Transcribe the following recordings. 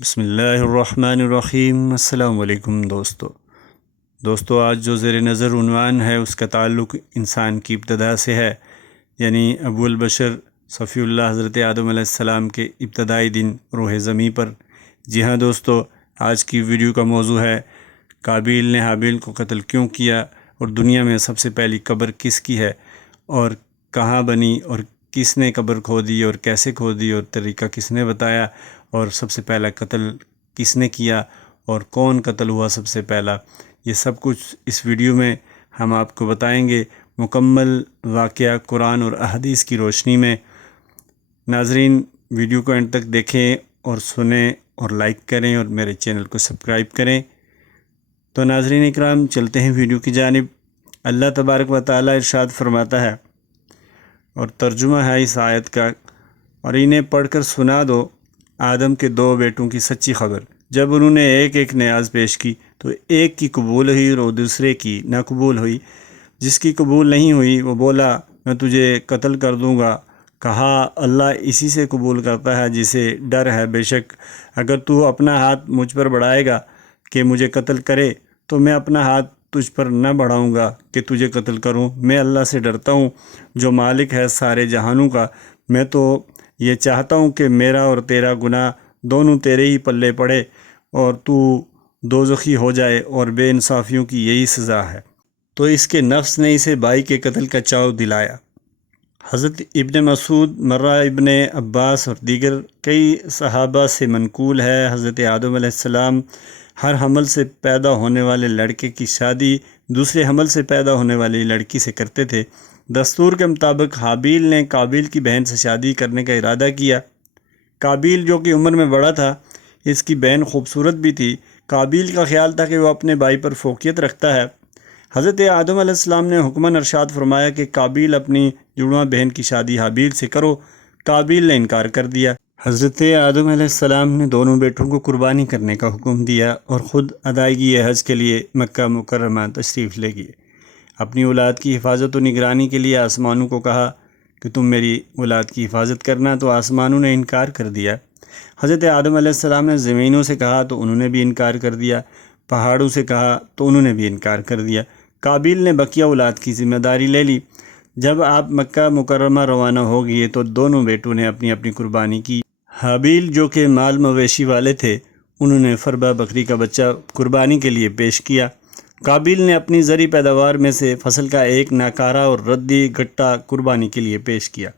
بسم اللہ الرحمن الرحیم۔ السلام علیکم دوستو آج جو زیر نظر عنوان ہے اس کا تعلق انسان کی ابتدا سے ہے، یعنی ابو البشر صفی اللہ حضرت آدم علیہ السلام کے ابتدائی دن روح زمیں پر۔ جی ہاں دوستو، آج کی ویڈیو کا موضوع ہے قابیل نے حابیل کو قتل کیوں کیا، اور دنیا میں سب سے پہلی قبر کس کی ہے اور کہاں بنی، اور کس نے قبر کھودی اور کیسے کھودی، اور طریقہ کس نے بتایا، اور سب سے پہلا قتل کس نے کیا اور کون قتل ہوا سب سے پہلا۔ یہ سب کچھ اس ویڈیو میں ہم آپ کو بتائیں گے، مکمل واقعہ قرآن اور احادیث کی روشنی میں۔ ناظرین، ویڈیو کو اینڈ تک دیکھیں اور سنیں اور لائک کریں اور میرے چینل کو سبسکرائب کریں۔ تو ناظرین اکرام، چلتے ہیں ویڈیو کی جانب۔ اللہ تبارک و تعالی ارشاد فرماتا ہے، اور ترجمہ ہے اس آیت کا، اور انہیں پڑھ کر سنا دو آدم کے دو بیٹوں کی سچی خبر۔ جب انہوں نے ایک ایک نیاز پیش کی تو ایک کی قبول ہوئی اور دوسرے کی ناقبول ہوئی۔ جس کی قبول نہیں ہوئی وہ بولا، میں تجھے قتل کر دوں گا۔ کہا، اللہ اسی سے قبول کرتا ہے جسے ڈر ہے، بے شک اگر تو اپنا ہاتھ مجھ پر بڑھائے گا کہ مجھے قتل کرے تو میں اپنا ہاتھ تجھ پر نہ بڑھاؤں گا کہ تجھے قتل کروں۔ میں اللہ سے ڈرتا ہوں جو مالک ہے سارے جہانوں کا۔ میں تو یہ چاہتا ہوں کہ میرا اور تیرا گناہ دونوں تیرے ہی پلے پڑے اور تو دوزخی ہو جائے، اور بے انصافیوں کی یہی سزا ہے۔ تو اس کے نفس نے اسے بھائی کے قتل کا چاؤ دلایا۔ حضرت ابن مسعود، مرہ ابن عباس اور دیگر کئی صحابہ سے منقول ہے، حضرت آدم علیہ السلام ہر حمل سے پیدا ہونے والے لڑکے کی شادی دوسرے حمل سے پیدا ہونے والی لڑکی سے کرتے تھے۔ دستور کے مطابق حابیل نے قابیل کی بہن سے شادی کرنے کا ارادہ کیا۔ قابیل جو کہ عمر میں بڑا تھا، اس کی بہن خوبصورت بھی تھی۔ قابیل کا خیال تھا کہ وہ اپنے بھائی پر فوقیت رکھتا ہے۔ حضرت آدم علیہ السلام نے حکماً ارشاد فرمایا کہ قابیل اپنی جڑواں بہن کی شادی حابیل سے کرو۔ قابیل نے انکار کر دیا۔ حضرت آدم علیہ السلام نے دونوں بیٹوں کو قربانی کرنے کا حکم دیا اور خود ادائیگی حج کے لیے مکہ مکرمہ تشریف لے گئے۔ اپنی اولاد کی حفاظت و نگرانی کے لیے آسمانوں کو کہا کہ تم میری اولاد کی حفاظت کرنا، تو آسمانوں نے انکار کر دیا۔ حضرت آدم علیہ السلام نے زمینوں سے کہا تو انہوں نے بھی انکار کر دیا۔ پہاڑوں سے کہا تو انہوں نے بھی انکار کر دیا۔ قابیل نے بقیہ اولاد کی ذمہ داری لے لی۔ جب آپ مکہ مکرمہ روانہ ہو گئے تو دونوں بیٹوں نے اپنی اپنی قربانی کی۔ حابیل جو کہ مال مویشی والے تھے، انہوں نے فربہ بکری کا بچہ قربانی کے لیے پیش کیا۔ قابیل نے اپنی زرعی پیداوار میں سے فصل کا ایک ناکارہ اور ردی گٹا قربانی کے لیے پیش کیا۔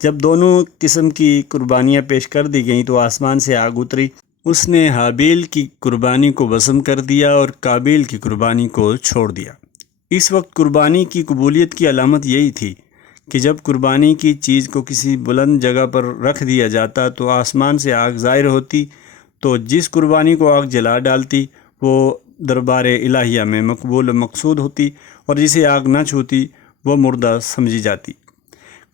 جب دونوں قسم کی قربانیاں پیش کر دی گئیں تو آسمان سے آگ اتری، اس نے حابیل کی قربانی کو وسم کر دیا اور قابیل کی قربانی کو چھوڑ دیا۔ اس وقت قربانی کی قبولیت کی علامت یہی تھی کہ جب قربانی کی چیز کو کسی بلند جگہ پر رکھ دیا جاتا تو آسمان سے آگ ظاہر ہوتی، تو جس قربانی کو آگ جلا ڈالتی وہ دربار الہیہ میں مقبول و مقصود ہوتی، اور جسے آگ نہ چھوتی وہ مردہ سمجھی جاتی۔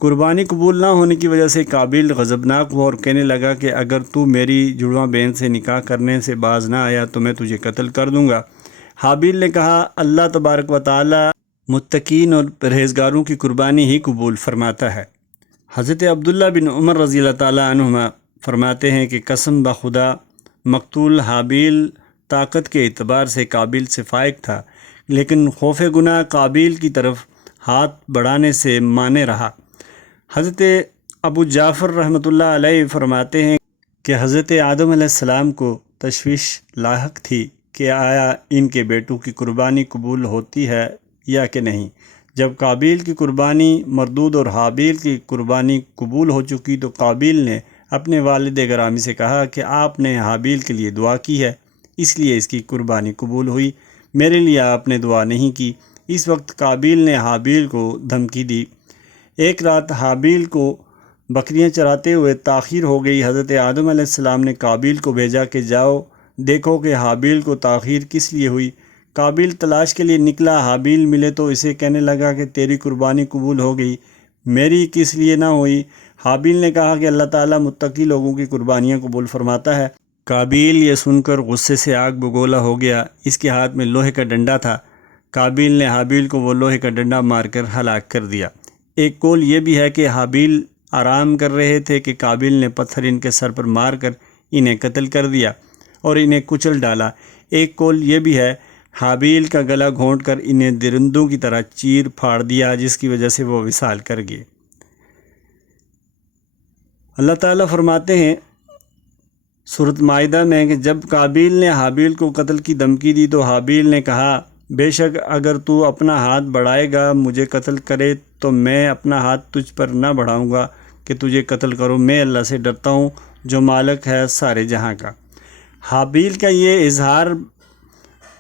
قربانی قبول نہ ہونے کی وجہ سے قابیل غضبناک ہوا اور کہنے لگا کہ اگر تو میری جڑواں بہن سے نکاح کرنے سے باز نہ آیا تو میں تجھے قتل کر دوں گا۔ حابیل نے کہا، اللہ تبارک و تعالی متقین اور پرہیزگاروں کی قربانی ہی قبول فرماتا ہے۔ حضرت عبداللہ بن عمر رضی اللہ تعالیٰ عنہما فرماتے ہیں کہ قسم بخدا، مقتول حابیل طاقت کے اعتبار سے قابیل سے فائق تھا، لیکن خوف گناہ قابیل کی طرف ہاتھ بڑھانے سے مانے رہا۔ حضرت ابو جعفر رحمۃ اللہ علیہ فرماتے ہیں کہ حضرت آدم علیہ السلام کو تشویش لاحق تھی کہ آیا ان کے بیٹوں کی قربانی قبول ہوتی ہے یا کہ نہیں۔ جب قابیل کی قربانی مردود اور حابیل کی قربانی قبول ہو چکی تو قابیل نے اپنے والد گرامی سے کہا کہ آپ نے حابیل کے لیے دعا کی ہے، اس لیے اس کی قربانی قبول ہوئی، میرے لیے آپ نے دعا نہیں کی۔ اس وقت قابیل نے حابیل کو دھمکی دی۔ ایک رات حابیل کو بکریاں چراتے ہوئے تاخیر ہو گئی۔ حضرت آدم علیہ السلام نے قابیل کو بھیجا کہ جاؤ دیکھو کہ حابیل کو تاخیر کس لیے ہوئی۔ قابیل تلاش کے لیے نکلا، حابیل ملے تو اسے کہنے لگا کہ تیری قربانی قبول ہو گئی، میری کس لیے نہ ہوئی؟ حابیل نے کہا کہ اللہ تعالیٰ متقی لوگوں کی قربانیاں قبول فرماتا ہے۔ قابیل یہ سن کر غصے سے آگ بگولا ہو گیا۔ اس کے ہاتھ میں لوہے کا ڈنڈا تھا۔ قابیل نے حابیل کو وہ لوہے کا ڈنڈا مار کر ہلاک کر دیا۔ ایک قول یہ بھی ہے کہ حابیل آرام کر رہے تھے کہ قابیل نے پتھر ان کے سر پر مار کر انہیں قتل کر دیا اور انہیں کچل ڈالا۔ ایک قول یہ بھی ہے حابیل کا گلا گھونٹ کر انہیں درندوں کی طرح چیر پھاڑ دیا، جس کی وجہ سے وہ وصال کر گئے۔ اللہ تعالیٰ فرماتے ہیں سورۃ مائدہ میں کہ جب قابیل نے حابیل کو قتل کی دھمکی دی تو حابیل نے کہا بے شک اگر تو اپنا ہاتھ بڑھائے گا مجھے قتل کرے تو میں اپنا ہاتھ تجھ پر نہ بڑھاؤں گا کہ تجھے قتل کروں، میں اللہ سے ڈرتا ہوں جو مالک ہے سارے جہاں کا۔ حابیل کا یہ اظہار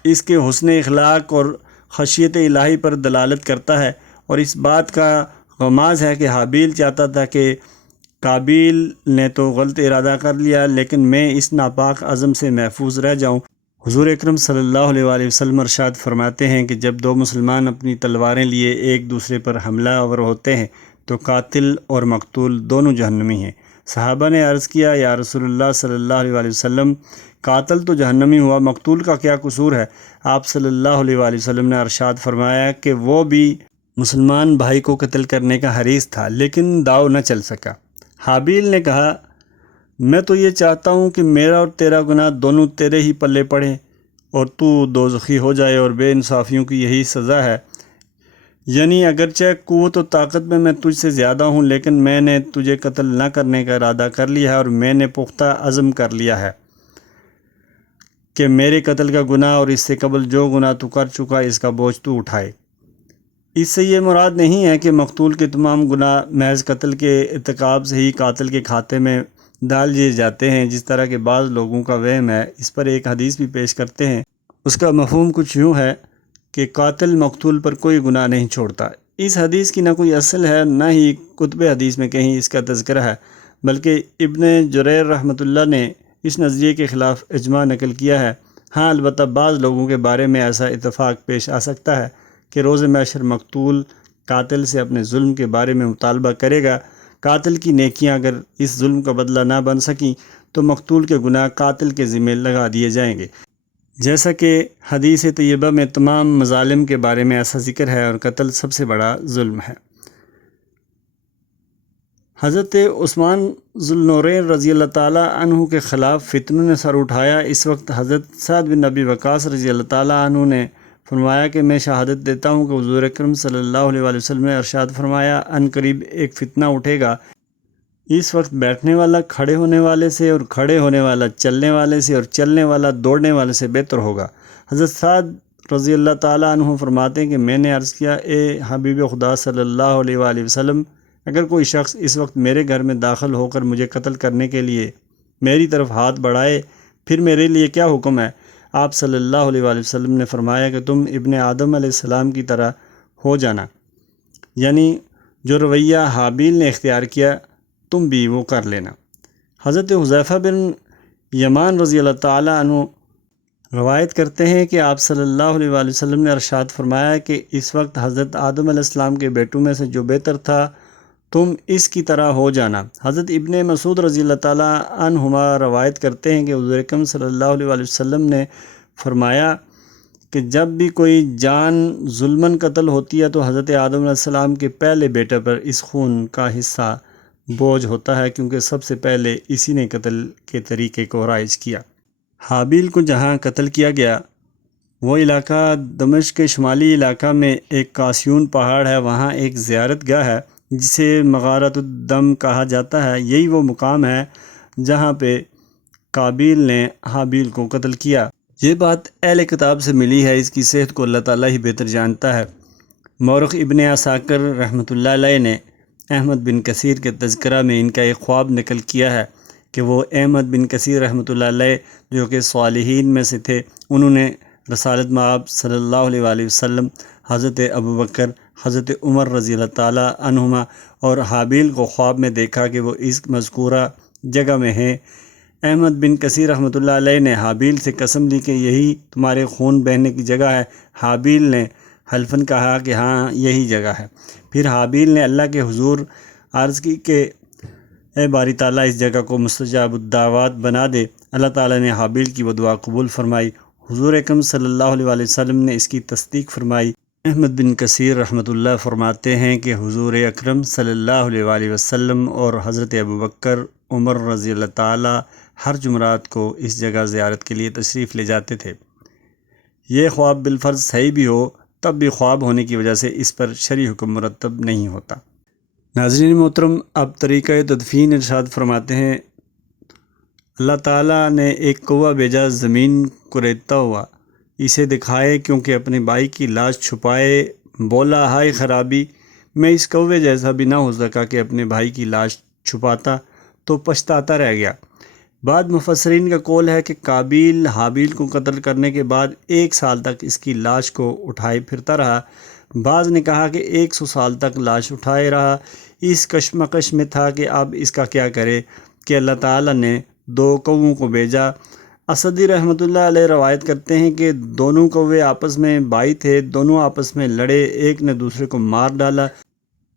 اس کے حسن اخلاق اور خشیت الہی پر دلالت کرتا ہے، اور اس بات کا غماز ہے کہ حابیل چاہتا تھا کہ قابیل نے تو غلط ارادہ کر لیا لیکن میں اس ناپاک عزم سے محفوظ رہ جاؤں۔ حضور اکرم صلی اللہ علیہ وآلہ وسلم ارشاد فرماتے ہیں کہ جب دو مسلمان اپنی تلواریں لیے ایک دوسرے پر حملہ آور ہوتے ہیں تو قاتل اور مقتول دونوں جہنمی ہیں۔ صحابہ نے عرض کیا یا رسول اللہ صلی اللہ علیہ وآلہ وسلم قاتل تو جہنمی ہوا، مقتول کا کیا قصور ہے؟ آپ صلی اللہ علیہ وآلہ وسلم نے ارشاد فرمایا کہ وہ بھی مسلمان بھائی کو قتل کرنے کا حریص تھا لیکن داؤ نہ چل سکا۔ حابیل نے کہا میں تو یہ چاہتا ہوں کہ میرا اور تیرا گناہ دونوں تیرے ہی پلے پڑیں اور تو دوزخی ہو جائے، اور بے انصافیوں کی یہی سزا ہے، یعنی اگرچہ قوت و طاقت میں تجھ سے زیادہ ہوں لیکن میں نے تجھے قتل نہ کرنے کا ارادہ کر لیا ہے اور میں نے پختہ عزم کر لیا ہے کہ میرے قتل کا گناہ اور اس سے قبل جو گناہ تو کر چکا اس کا بوجھ تو اٹھائے۔ اس سے یہ مراد نہیں ہے کہ مقتول کے تمام گناہ محض قتل کے ارتکاب سے ہی قاتل کے کھاتے میں ڈال دیے جاتے ہیں، جس طرح کے بعض لوگوں کا وہم ہے۔ اس پر ایک حدیث بھی پیش کرتے ہیں، اس کا مفہوم کچھ یوں ہے کہ قاتل مقتول پر کوئی گناہ نہیں چھوڑتا۔ اس حدیث کی نہ کوئی اصل ہے نہ ہی کتب حدیث میں کہیں اس کا تذکرہ ہے، بلکہ ابن جریر رحمۃ اللہ نے اس نظریے کے خلاف اجماع نقل کیا ہے۔ ہاں البتہ بعض لوگوں کے بارے میں ایسا اتفاق پیش آ سکتا ہے کہ روز محشر مقتول قاتل سے اپنے ظلم کے بارے میں مطالبہ کرے گا۔ قاتل کی نیکیاں اگر اس ظلم کا بدلہ نہ بن سکیں تو مقتول کے گناہ قاتل کے ذمہ لگا دیے جائیں گے، جیسا کہ حدیث طیبہ میں تمام مظالم کے بارے میں ایسا ذکر ہے، اور قتل سب سے بڑا ظلم ہے۔ حضرت عثمان ذو النورین رضی اللہ تعالیٰ عنہ کے خلاف فتنوں نے سر اٹھایا۔ اس وقت حضرت سعد بن ابی وقاص رضی اللہ تعالیٰ عنہ نے فرمایا کہ میں شہادت دیتا ہوں کہ حضور اکرم صلی اللہ علیہ وآلہ وسلم نے ارشاد فرمایا ان قریب ایک فتنہ اٹھے گا، اس وقت بیٹھنے والا کھڑے ہونے والے سے اور کھڑے ہونے والا چلنے والے سے اور چلنے والا دوڑنے والے سے بہتر ہوگا۔ حضرت سعد رضی اللہ تعالیٰ عنہ فرماتے ہیں کہ میں نے عرض کیا اے حبیب خدا صلی اللہ علیہ وآلہ وسلم، اگر کوئی شخص اس وقت میرے گھر میں داخل ہو کر مجھے قتل کرنے کے لیے میری طرف ہاتھ بڑھائے پھر میرے لیے کیا حکم ہے؟ آپ صلی اللہ علیہ وآلہ وسلم نے فرمایا کہ تم ابن آدم علیہ السلام کی طرح ہو جانا، یعنی جو رویہ حابیل نے اختیار کیا تم بھی وہ کر لینا۔ حضرت حذیفہ بن یمان رضی اللہ تعالیٰ عنہ روایت کرتے ہیں کہ آپ صلی اللہ علیہ وآلہ وسلم نے ارشاد فرمایا کہ اس وقت حضرت آدم علیہ السلام کے بیٹوں میں سے جو بہتر تھا تم اس کی طرح ہو جانا۔ حضرت ابن مسعود رضی اللہ تعالیٰ عنہما روایت کرتے ہیں کہ حضور اکرم صلی اللہ علیہ وآلہ وسلم نے فرمایا کہ جب بھی کوئی جان ظلماً قتل ہوتی ہے تو حضرت آدم علیہ السلام کے پہلے بیٹے پر اس خون کا حصہ بوجھ ہوتا ہے، کیونکہ سب سے پہلے اسی نے قتل کے طریقے کو رائج کیا۔ حابیل کو جہاں قتل کیا گیا وہ علاقہ دمشق کے شمالی علاقہ میں ایک قاسیون پہاڑ ہے، وہاں ایک زیارت گاہ ہے جسے مغارۃ الدم کہا جاتا ہے۔ یہی وہ مقام ہے جہاں پہ قابیل نے حابیل کو قتل کیا۔ یہ بات اہل کتاب سے ملی ہے، اس کی صحت کو اللہ تعالیٰ ہی بہتر جانتا ہے۔ مورخ ابن عساکر رحمۃ اللہ علیہ نے احمد بن کثیر کے تذکرہ میں ان کا ایک خواب نقل کیا ہے کہ وہ احمد بن کثیر رحمۃ اللہ علیہ جو کہ صالحین میں سے تھے، انہوں نے رسالت مآب صلی اللہ علیہ وآلہ وسلم، حضرت ابوبکر، حضرت عمر رضی اللہ تعالیٰ عنہما اور حابیل کو خواب میں دیکھا کہ وہ اس مذکورہ جگہ میں ہیں۔ احمد بن کثیر رحمۃ اللہ علیہ نے حابیل سے قسم لی کہ یہی تمہارے خون بہنے کی جگہ ہے۔ حابیل نے حلفاً کہا کہ ہاں یہی جگہ ہے۔ پھر حابیل نے اللہ کے حضور عرض کی کہ اے باری تعالیٰ اس جگہ کو مستجاب الدعوات بنا دے۔ اللہ تعالیٰ نے حابیل کی وہ دعا قبول فرمائی۔ حضور اکرم صلی اللہ علیہ وآلہ وسلم نے اس کی تصدیق فرمائی۔ احمد بن کثیر رحمۃ اللہ فرماتے ہیں کہ حضور اکرم صلی اللہ علیہ وآلہ وسلم اور حضرت ابوبکر، عمر رضی اللہ تعالیٰ، ہر جمعرات کو اس جگہ زیارت کے لیے تشریف لے جاتے تھے۔ یہ خواب بالفرض صحیح بھی ہو تب بھی خواب ہونے کی وجہ سے اس پر شرعی حکم مرتب نہیں ہوتا۔ ناظرین محترم، اب طریقہ تدفین ارشاد فرماتے ہیں، اللہ تعالیٰ نے ایک کوہ بھیجا زمین کو ریتتا ہوا، اسے دکھائے کیونکہ اپنے بھائی کی لاش چھپائے، بولا ہائے خرابی، میں اس کوے جیسا بھی نہ ہو سکا کہ اپنے بھائی کی لاش چھپاتا تو پچھتاتا رہ گیا۔ بعد مفسرین کا قول ہے کہ قابیل حابیل کو قتل کرنے کے بعد 1 سال تک اس کی لاش کو اٹھائے پھرتا رہا۔ بعض نے کہا کہ 100 سال تک لاش اٹھائے رہا۔ اس کشمکش میں تھا کہ اب اس کا کیا کرے کہ اللہ تعالیٰ نے 2 کووں کو بھیجا۔ اسدی رحمۃ اللہ علیہ روایت کرتے ہیں کہ دونوں کوے آپس میں بھائی تھے، دونوں آپس میں لڑے، ایک نے دوسرے کو مار ڈالا۔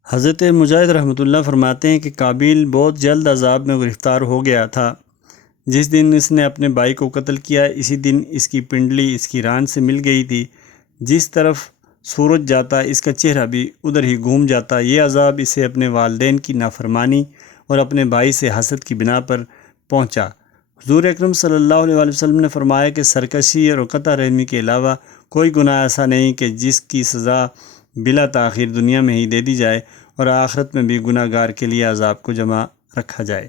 حضرت مجاہد رحمۃ اللہ فرماتے ہیں کہ قابیل بہت جلد عذاب میں گرفتار ہو گیا تھا۔ جس دن اس نے اپنے بھائی کو قتل کیا، اسی دن اس کی پنڈلی اس کی ران سے مل گئی تھی۔ جس طرف سورج جاتا اس کا چہرہ بھی ادھر ہی گھوم جاتا۔ یہ عذاب اسے اپنے والدین کی نافرمانی اور اپنے بھائی سے حسد کی بنا پر پہنچا۔ حضور اکرم صلی اللہ علیہ وآلہ وسلم نے فرمایا کہ سرکشی اور قطع رحمی کے علاوہ کوئی گناہ ایسا نہیں کہ جس کی سزا بلا تاخیر دنیا میں ہی دے دی جائے اور آخرت میں بھی گناہ گار کے لیے عذاب کو جمع رکھا جائے۔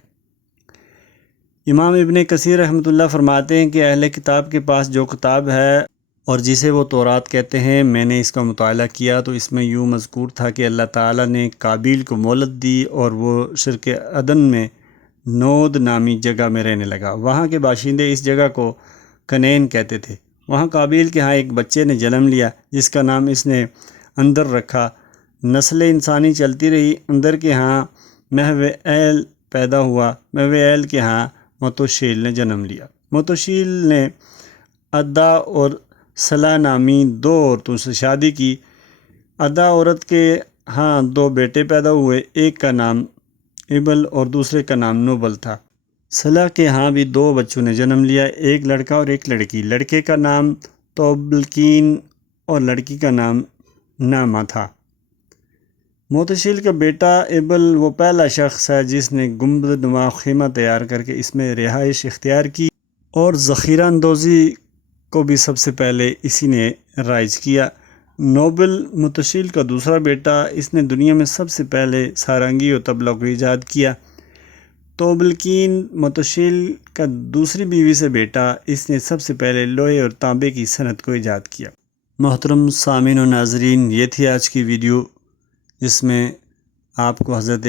امام ابن کثیر رحمۃ اللہ فرماتے ہیں کہ اہل کتاب کے پاس جو کتاب ہے اور جسے وہ تورات کہتے ہیں، میں نے اس کا مطالعہ کیا تو اس میں یوں مذکور تھا کہ اللہ تعالیٰ نے قابیل کو مہلت دی اور وہ شرک عدن میں نود نامی جگہ میں رہنے لگا۔ وہاں کے باشندے اس جگہ کو کنین کہتے تھے۔ وہاں قابیل کے ہاں ایک بچے نے جنم لیا جس کا نام اس نے اندر رکھا۔ نسل انسانی چلتی رہی۔ اندر کے ہاں مہویل پیدا ہوا۔ مہویل کے ہاں متوشیل نے جنم لیا۔ متوشیل نے ادا اور سلا نامی 2 عورتوں سے شادی کی۔ ادا عورت کے ہاں 2 بیٹے پیدا ہوئے، ایک کا نام ابل اور دوسرے کا نام نوبل تھا۔ سلا کے ہاں بھی 2 بچوں نے جنم لیا، ایک لڑکا اور ایک لڑکی۔ لڑکے کا نام توبلکین اور لڑکی کا نام نامہ تھا۔ متوشیل کا بیٹا ابل وہ پہلا شخص ہے جس نے گنبد نما خیمہ تیار کر کے اس میں رہائش اختیار کی، اور ذخیرہ اندوزی کو بھی سب سے پہلے اسی نے رائج کیا۔ نوبل متوشیل کا دوسرا بیٹا، اس نے دنیا میں سب سے پہلے سارنگی اور طبلہ کو ایجاد کیا۔ توبلکین متوشیل کا دوسری بیوی سے بیٹا، اس نے سب سے پہلے لوہے اور تانبے کی صنعت کو ایجاد کیا۔ محترم سامعین و ناظرین، یہ تھی آج کی ویڈیو جس میں آپ کو حضرت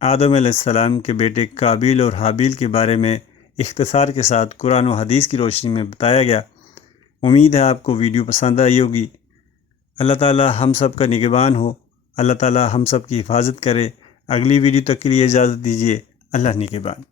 آدم علیہ السلام کے بیٹے قابیل اور حابیل کے بارے میں اختصار کے ساتھ قرآن و حدیث کی روشنی میں بتایا گیا۔ امید ہے آپ کو ویڈیو پسند آئی ہوگی۔ اللہ تعالی ہم سب کا نگہبان ہو، اللہ تعالی ہم سب کی حفاظت کرے۔ اگلی ویڈیو تک کے لیے اجازت دیجیے۔ اللہ نگہبان۔